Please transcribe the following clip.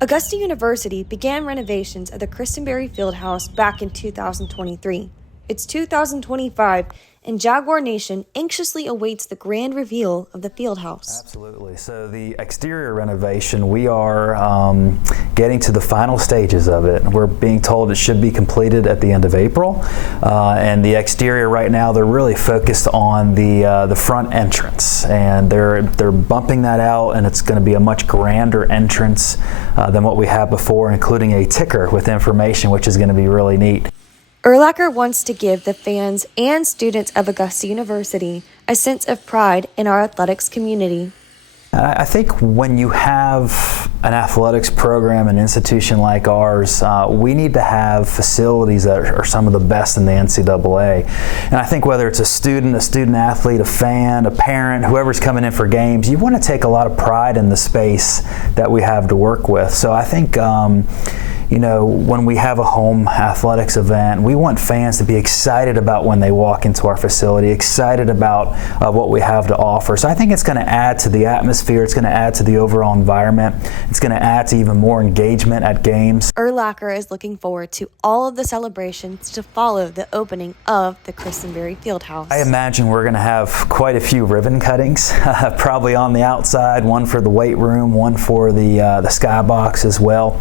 Augusta University began renovations of the Christenberry Fieldhouse back in 2023. It's 2025, and Jaguar Nation anxiously awaits the grand reveal of the Fieldhouse. Absolutely. So the exterior renovation, we are getting to the final stages of it. We're being told it should be completed at the end of April. And the exterior right now, they're really focused on the front entrance, and they're bumping that out, and it's going to be a much grander entrance than what we had before, including a ticker with information, which is going to be really neat. Erlacher wants to give the fans and students of Augusta University a sense of pride in our athletics community. I think when you have an athletics program, an institution like ours, we need to have facilities that are some of the best in the NCAA. And I think whether it's a student athlete, a fan, a parent, whoever's coming in for games, you want to take a lot of pride in the space that we have to work with. So I think when we have a home athletics event, we want fans to be excited about when they walk into our facility, excited about what we have to offer. So I think it's going to add to the atmosphere, it's going to add to the overall environment, it's going to add to even more engagement at games. Erlacher is looking forward to all of the celebrations to follow the opening of the Christenberry Fieldhouse. I imagine we're going to have quite a few ribbon cuttings, probably on the outside, one for the weight room, one for the skybox as well.